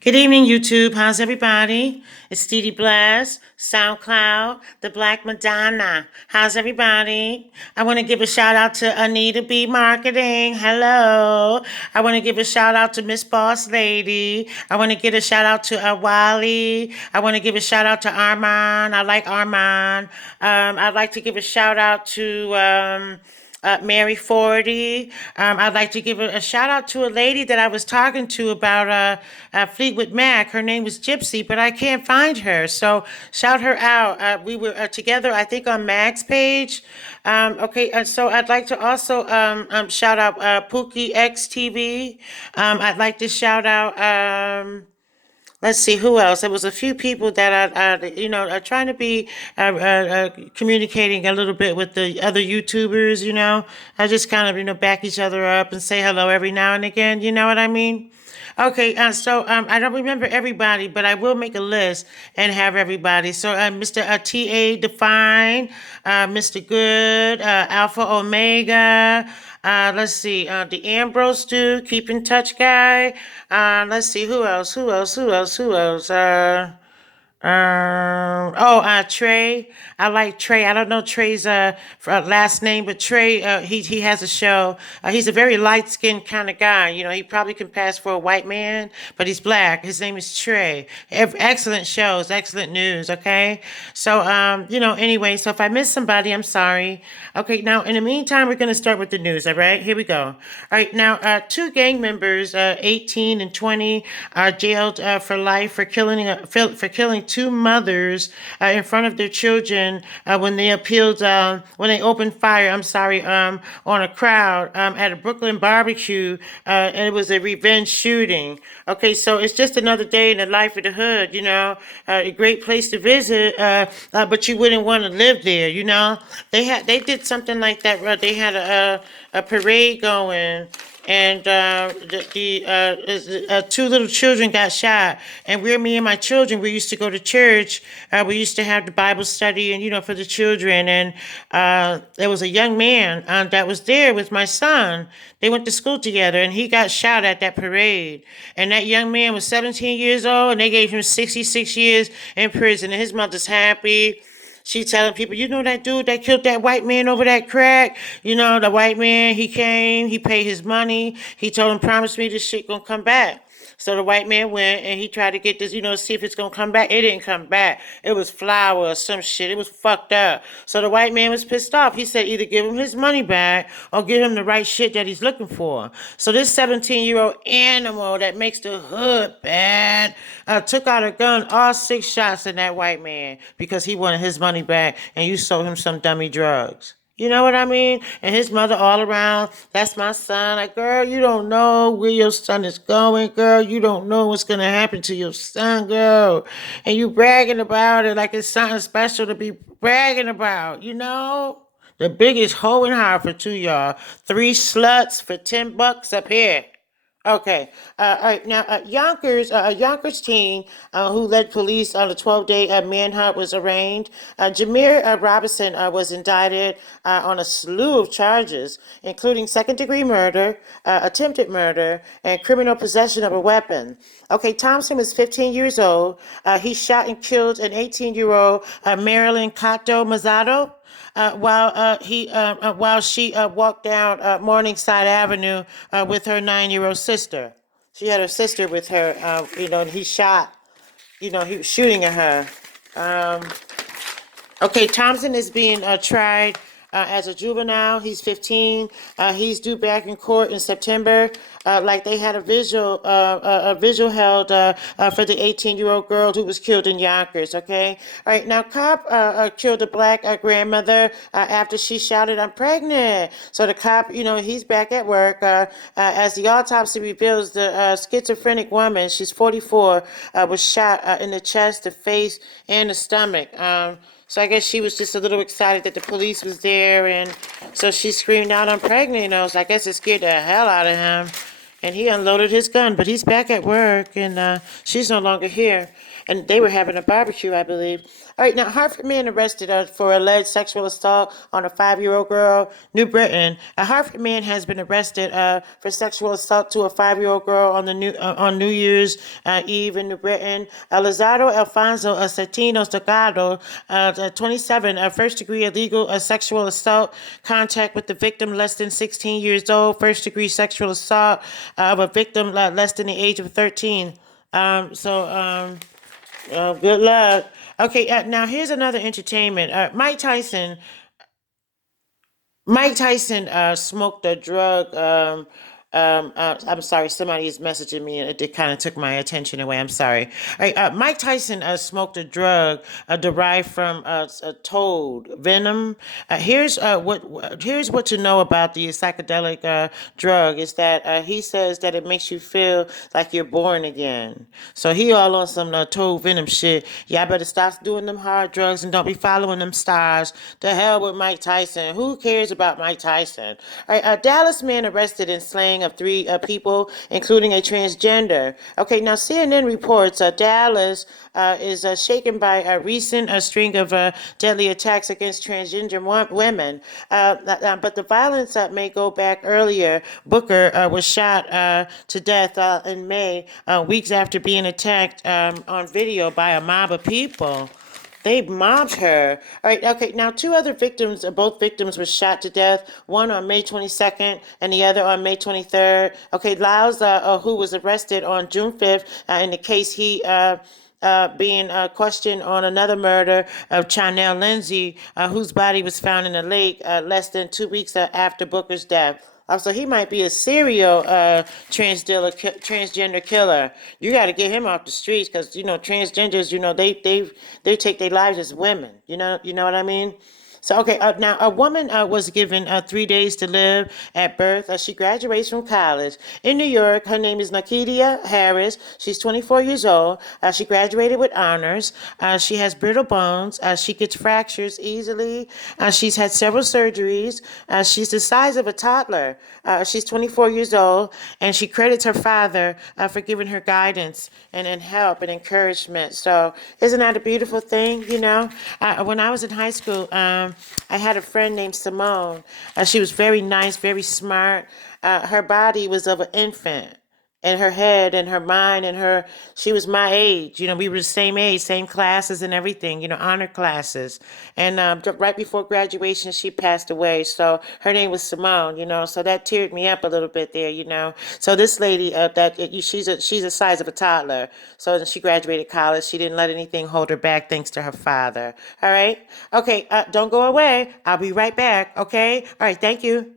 Good evening, YouTube. How's everybody? It's Steedy Blast, SoundCloud, the Black Madonna. How's everybody? I want to give a shout out to Anita B Marketing. Hello. I want to give a shout out to Miss Boss Lady. I want to give a shout out to Wally. I want to give a shout out to Armand. I like Armand. I'd like to give a shout out to Mary 40. I'd like to give a shout out to a lady that I was talking to about Fleetwood Mac. Her name was Gypsy, but I can't find her. So shout her out. We were together, I think, on Mac's page. So I'd like to also shout out Pookie X TV. I'd like to shout out. Let's see who else. There was a few people that are trying to be communicating a little bit with the other YouTubers. I just kind of back each other up and say hello every now and again. You know what I mean? Okay, I don't remember everybody, but I will make a list and have everybody. So Mr. T.A. Define, Mr. Good, Alpha Omega, let's see, the Ambrose dude, Keep in Touch guy. Let's see, who else? Trey. I like Trey. I don't know Trey's last name, but Trey, he has a show. He's a very light skinned kind of guy. He probably can pass for a white man, but he's black. His name is Trey. Excellent shows, excellent news. Okay, so anyway. So if I miss somebody, I'm sorry. Okay, now in the meantime, we're gonna start with the news. All right, here we go. All right, now two gang members, 18 and 20, are jailed for life for killing two mothers in front of their children when they opened fire. On a crowd at a Brooklyn barbecue, and it was a revenge shooting. Okay, so it's just another day in the life of the hood. A great place to visit, but you wouldn't want to live there. They did something like that. They had a parade going, and two little children got shot. And me and my children, we used to go to church. We used to have the Bible study, and for the children. And there was a young man that was there with my son. They went to school together, and he got shot at that parade. And that young man was 17 years old, and they gave him 66 years in prison. And his mother's happy. She telling people, that dude that killed that white man over that crack? The white man, he came, he paid his money. He told him, promise me this shit gonna come back. So the white man went and he tried to get this, see if it's gonna come back. It didn't come back. It was flour or some shit. It was fucked up. So the white man was pissed off. He said either give him his money back or give him the right shit that he's looking for. So this 17-year-old animal that makes the hood bad took out a gun, all 6 shots in that white man because he wanted his money back and you sold him some dummy drugs. You know what I mean? And his mother all around, that's my son. Like, girl, you don't know where your son is going, girl. You don't know what's going to happen to your son, girl. And you bragging about it like it's something special to be bragging about, The biggest hoe in Hartford, too, y'all. 3 sluts for $10 up here. Okay. All right. Now, a Yonkers teen who led police on a 12-day manhunt was arraigned. Jameer Robinson was indicted on a slew of charges, including second-degree murder, attempted murder, and criminal possession of a weapon. Okay, Thompson was 15 years old. He shot and killed an 18-year-old Marilyn Cato Mazzato while she walked down Morningside Avenue with her 9-year-old sister. She had her sister with her, and he shot. He was shooting at her. Okay, Thompson is being tried as a juvenile. He's 15. He's due back in court in September. Like they had a visual held for the 18-year-old girl who was killed in Yonkers. Okay. All right. Now, cop killed a black grandmother after she shouted, "I'm pregnant." So the cop, he's back at work. As the autopsy reveals, the schizophrenic woman, she's 44, was shot in the chest, the face, and the stomach. So I guess she was just a little excited that the police was there, and so she screamed out, "I'm pregnant," So I guess it scared the hell out of him, and he unloaded his gun. But he's back at work, and she's no longer here. And they were having a barbecue, I believe. All right, now Hartford man arrested for alleged sexual assault on a 5-year-old girl. New Britain. A Hartford man has been arrested for sexual assault to a 5-year-old girl on New Year's Eve in New Britain. Lizardo Alfonso Cetino Staccato, 27, first degree illegal sexual assault, contact with the victim less than 16 years old, first degree sexual assault of a victim less than the age of 13. Good luck. Okay, now here's another entertainment. Mike Tyson smoked a drug. I'm sorry, somebody is messaging me, and it kind of took my attention away. I'm sorry. All right, Mike Tyson smoked a drug derived from a toad venom. Here's what to know about the psychedelic drug is that he says that it makes you feel like you're born again. So he all on some toad venom shit. Y'all better stop doing them hard drugs and don't be following them stars. The hell with Mike Tyson. Who cares about Mike Tyson? All right, a Dallas man arrested in slaying of three people, including a transgender. Okay, now CNN reports Dallas is shaken by a recent string of deadly attacks against transgender women. But the violence may go back earlier. Booker was shot to death in May, weeks after being attacked on video by a mob of people. They mobbed her. All right, okay. Now, two other victims, both victims were shot to death, one on May 22nd and the other on May 23rd. Okay, Lyles, who was arrested on June 5th in the case being questioned on another murder of Chanel Lindsay, whose body was found in a lake less than 2 weeks after Booker's death. So he might be a serial transgender killer. You got to get him off the streets because transgenders. They take their lives as women. You know what I mean. So, okay, now a woman was given 3 days to live at birth. She graduates from college in New York. Her name is Nakidia Harris. She's 24 years old. She graduated with honors. She has brittle bones. She gets fractures easily. She's had several surgeries. She's the size of a toddler. She's 24 years old, and she credits her father for giving her guidance and help and encouragement. So, isn't that a beautiful thing? When I was in high school, I had a friend named Simone. She was very nice, very smart. Her body was of an infant, and her head and her mind she was my age. We were the same age, same classes and everything, honor classes. And right before graduation, she passed away. So her name was Simone, so that teared me up a little bit there. So this lady, she's the size of a toddler. So she graduated college. She didn't let anything hold her back thanks to her father. All right. Okay. Don't go away. I'll be right back. Okay. All right. Thank you.